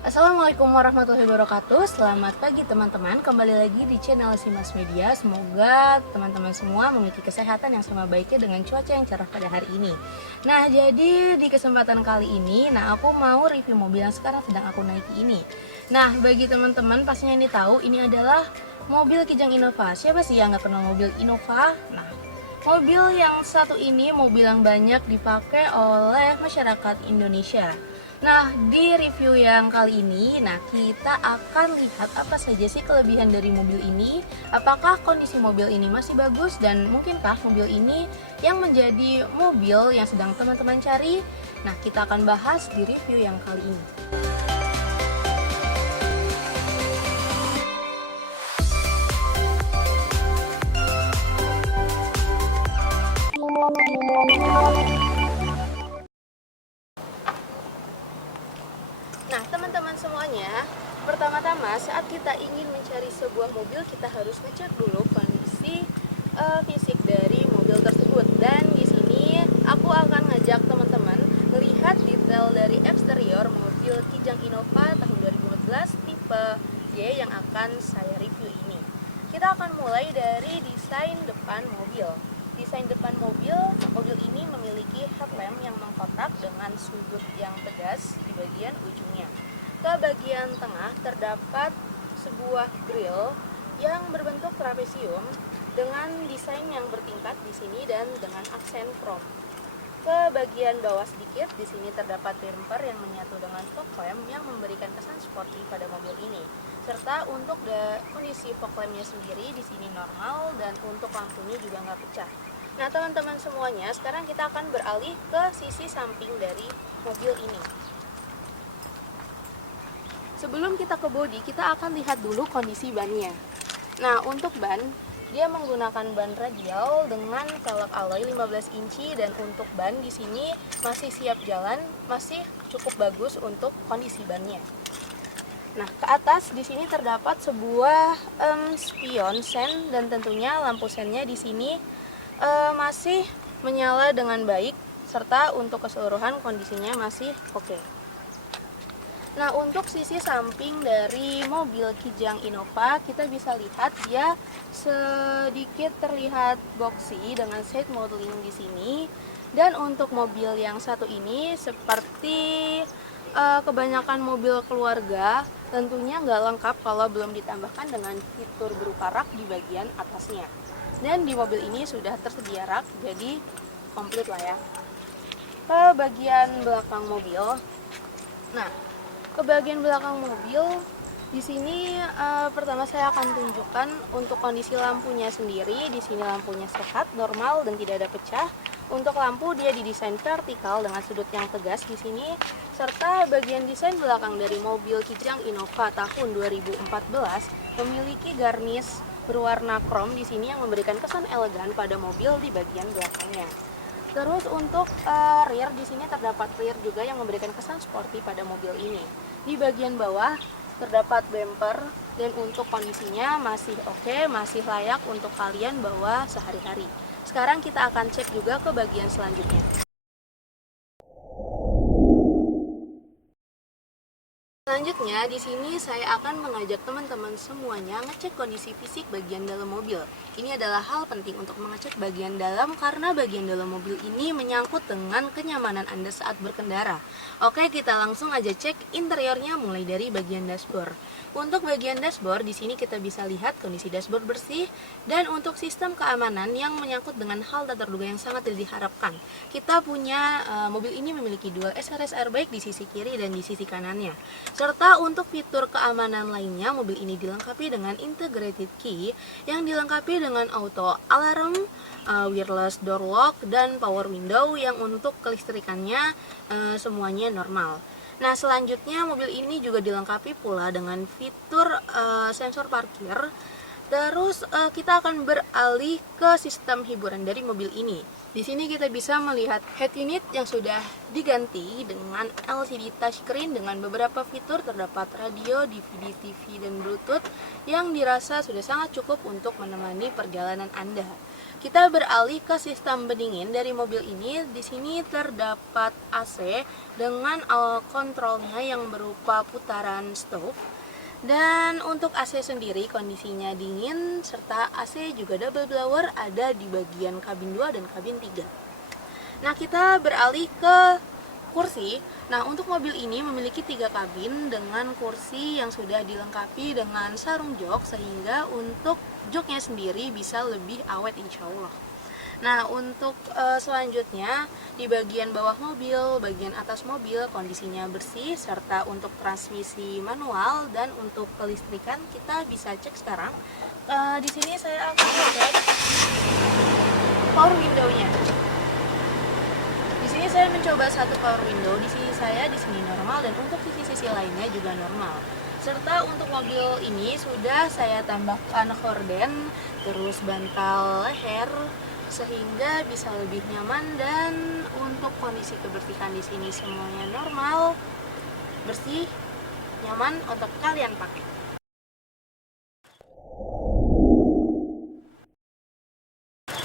Assalamualaikum warahmatullahi wabarakatuh. Selamat pagi teman-teman. Kembali lagi di channel Simas Media. Semoga teman-teman semua memiliki kesehatan yang sama baiknya dengan cuaca yang cerah pada hari ini. Nah, jadi di kesempatan kali ini, aku mau review mobil yang sekarang sedang aku naiki ini. Nah, bagi teman-teman pastinya ini tahu ini adalah mobil Kijang Innova. Siapa sih yang nggak kenal mobil Innova? Nah, mobil yang satu ini mobil yang banyak dipakai oleh masyarakat Indonesia. Nah, di review yang kali ini, kita akan lihat apa saja sih kelebihan dari mobil ini, apakah kondisi mobil ini masih bagus, dan mungkinkah mobil ini yang menjadi mobil yang sedang teman-teman cari. Nah, kita akan bahas di review yang kali ini. Nah, teman-teman semuanya, pertama-tama saat kita ingin mencari sebuah mobil, kita harus ngecek dulu kondisi fisik dari mobil tersebut. Dan di sini aku akan ngajak teman-teman melihat detail dari eksterior mobil Kijang Innova tahun 2014 tipe Y yang akan saya review ini. Kita akan mulai dari desain depan mobil. Desain depan mobil ini memiliki headlamp yang mengkotak dengan sudut yang tegas di bagian ujungnya. Ke bagian tengah terdapat sebuah grill yang berbentuk trapesium dengan desain yang bertingkat di sini dan dengan aksen chrome. Ke bagian bawah sedikit, di sini terdapat bumper yang menyatu dengan fog lamp yang memberikan kesan sporty pada mobil ini. Serta untuk kondisi fog lampnya sendiri di sini normal dan untuk lampunya juga nggak pecah. Nah, teman-teman semuanya, sekarang kita akan beralih ke sisi samping dari mobil ini. Sebelum kita ke bodi, kita akan lihat dulu kondisi bannya. Nah, untuk ban, dia menggunakan ban radial dengan velg alloy 15 inci, dan untuk ban di sini masih siap jalan, masih cukup bagus untuk kondisi bannya. Nah, ke atas di sini terdapat sebuah spion sen, dan tentunya lampu sennya di sini masih menyala dengan baik, serta untuk keseluruhan kondisinya masih oke. Nah, untuk sisi samping dari mobil Kijang Innova, kita bisa lihat dia sedikit terlihat boxy dengan shade modeling di sini. Dan untuk mobil yang satu ini, seperti kebanyakan mobil keluarga, tentunya nggak lengkap kalau belum ditambahkan dengan fitur berupa rak di bagian atasnya. Dan di mobil ini sudah tersedia rak, jadi komplit lah ya. Ke bagian belakang mobil. Nah, ke bagian belakang mobil di sini pertama saya akan tunjukkan untuk kondisi lampunya sendiri. Di sini lampunya sehat, normal, dan tidak ada pecah. Untuk lampu dia didesain vertikal dengan sudut yang tegas di sini, serta bagian desain belakang dari mobil Kijang Innova tahun 2014 memiliki garnish berwarna chrome di sini yang memberikan kesan elegan pada mobil di bagian belakangnya. Terus untuk rear di sini terdapat rear juga yang memberikan kesan sporty pada mobil ini. Di bagian bawah terdapat bumper, dan untuk kondisinya masih oke, masih layak untuk kalian bawa sehari-hari. Sekarang kita akan cek juga ke bagian selanjutnya. Selanjutnya, di sini saya akan mengajak teman-teman semuanya ngecek kondisi fisik bagian dalam mobil. Ini adalah hal penting untuk mengecek bagian dalam karena bagian dalam mobil ini menyangkut dengan kenyamanan Anda saat berkendara. Oke, kita langsung aja cek interiornya mulai dari bagian dashboard. Untuk bagian dashboard, di sini kita bisa lihat kondisi dashboard bersih, dan untuk sistem keamanan yang menyangkut dengan hal tak terduga yang sangat tidak diharapkan. Kita punya mobil ini memiliki dual SRS airbag di sisi kiri dan di sisi kanannya. Serta untuk fitur keamanan lainnya, mobil ini dilengkapi dengan integrated key yang dilengkapi dengan auto alarm, wireless door lock, dan power window yang untuk kelistrikannya semuanya normal. Nah, selanjutnya mobil ini juga dilengkapi pula dengan fitur sensor parkir Terus kita akan beralih ke sistem hiburan dari mobil ini. Di sini kita bisa melihat head unit yang sudah diganti dengan LCD touchscreen dengan beberapa fitur, terdapat radio, DVD, TV, dan Bluetooth yang dirasa sudah sangat cukup untuk menemani perjalanan Anda. Kita beralih ke sistem pendingin dari mobil ini. Di sini terdapat AC dengan kontrolnya yang berupa putaran stop. Dan untuk AC sendiri kondisinya dingin, serta AC juga double blower ada di bagian kabin 2 dan kabin 3. Nah, kita beralih ke kursi. Nah, untuk mobil ini memiliki 3 kabin dengan kursi yang sudah dilengkapi dengan sarung jok, sehingga untuk joknya sendiri bisa lebih awet insya Allah. Nah, untuk selanjutnya di bagian bawah mobil, bagian atas mobil kondisinya bersih, serta untuk transmisi manual dan untuk kelistrikan kita bisa cek sekarang. Di sini saya akan cek power window-nya. Di sini saya mencoba satu power window, di sini saya di sini normal dan untuk sisi-sisi lainnya juga normal. Serta untuk mobil ini sudah saya tambahkan horden, terus bantal leher, sehingga bisa lebih nyaman. Dan untuk kondisi kebersihan di sini semuanya normal, bersih, nyaman untuk kalian pakai.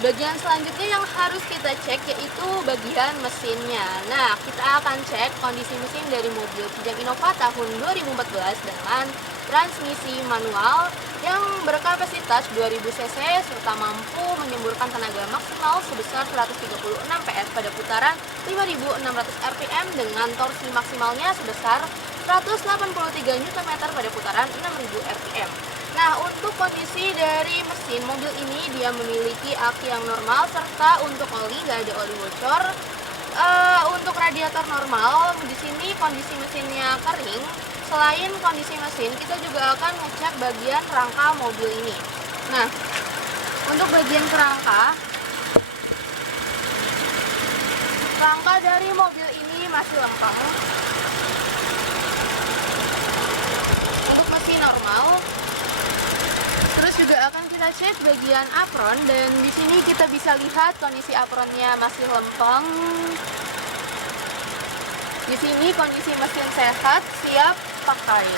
Bagian selanjutnya yang harus kita cek yaitu bagian mesinnya. Nah, kita akan cek kondisi mesin dari mobil Kijang Innova tahun 2014 dengan transmisi manual yang berkapasitas 2000 cc serta mampu menyemburkan tenaga maksimal sebesar 136 PS pada putaran 5600 rpm dengan torsi maksimalnya sebesar 183 Nm pada putaran 6000 rpm. Nah, untuk kondisi dari mesin mobil ini dia memiliki aki yang normal, serta untuk oli nggak ada oli bocor. Untuk radiator normal, di sini kondisi mesinnya kering. Selain kondisi mesin, kita juga akan ngecek bagian rangka mobil ini. Nah, untuk bagian kerangka dari mobil ini masih lengkap. Untuk mesin normal. Terus juga akan kita cek bagian apron, dan di sini kita bisa lihat kondisi apronnya masih lempeng. Di sini kondisi mesin sehat, siap pakai.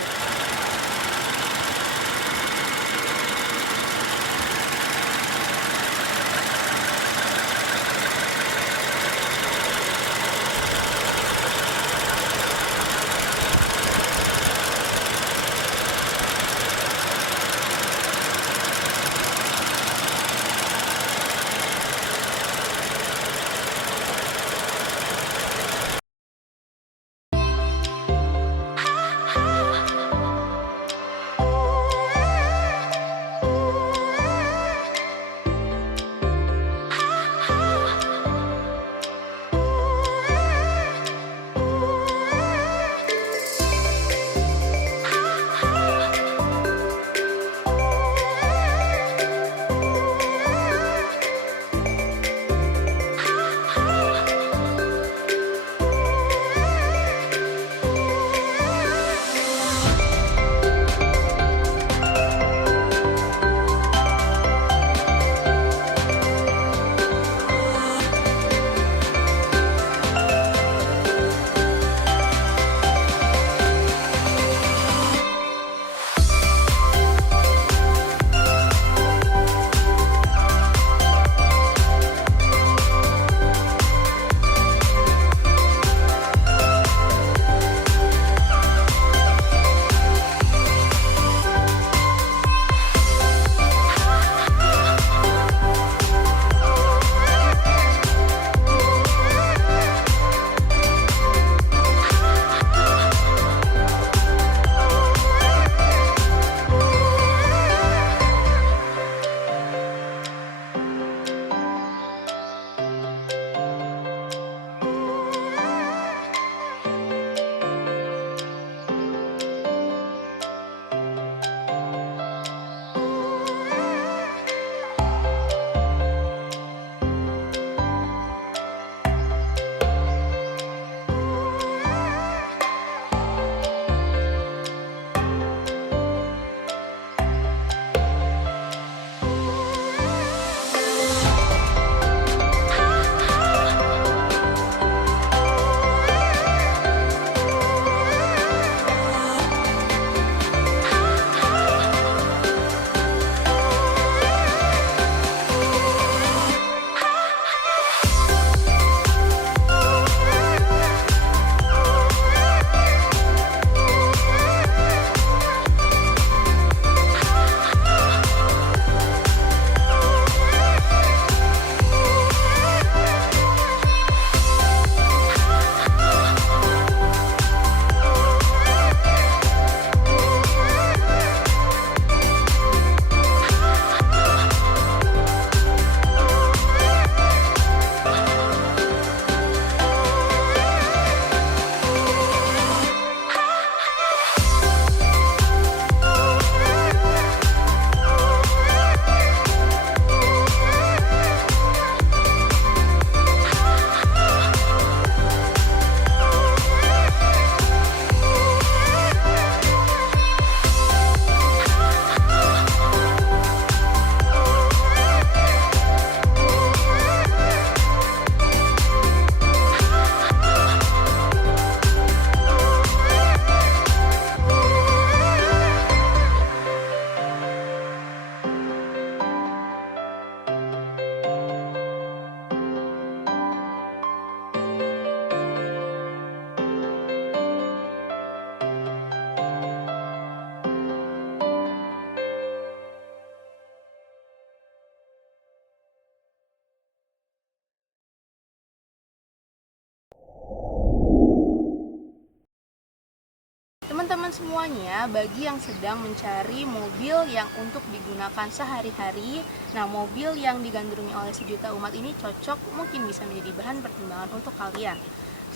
teman-teman semuanya, bagi yang sedang mencari mobil yang untuk digunakan sehari-hari, nah mobil yang digandrungi oleh sejuta umat ini cocok, mungkin bisa menjadi bahan pertimbangan untuk kalian.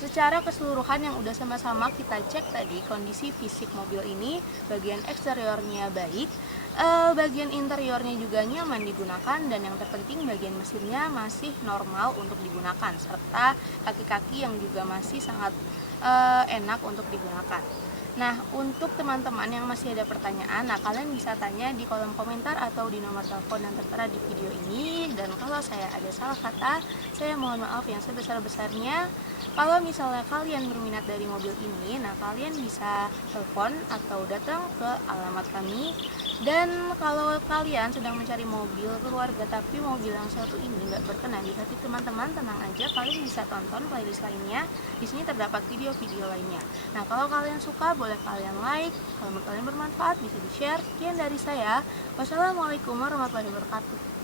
Secara keseluruhan yang udah sama-sama kita cek tadi, kondisi fisik mobil ini, bagian eksteriornya baik, bagian interiornya juga nyaman digunakan, dan yang terpenting bagian mesinnya masih normal untuk digunakan, serta kaki-kaki yang juga masih sangat enak untuk digunakan. Nah, untuk teman-teman yang masih ada pertanyaan, nah kalian bisa tanya di kolom komentar atau di nomor telepon yang tertera di video ini. Dan kalau saya ada salah kata, saya mohon maaf yang sebesar-besarnya. Kalau misalnya kalian berminat dari mobil ini, nah kalian bisa telepon atau datang ke alamat kami. Dan kalau kalian sedang mencari mobil keluarga tapi mobil yang satu ini nggak berkenan di hati teman-teman, tenang aja, kalian bisa tonton playlist lainnya. Di sini terdapat video-video lainnya. Nah, kalau kalian suka boleh kalian like, kalau kalian bermanfaat bisa di-share. Sekian dari saya. Wassalamualaikum warahmatullahi wabarakatuh.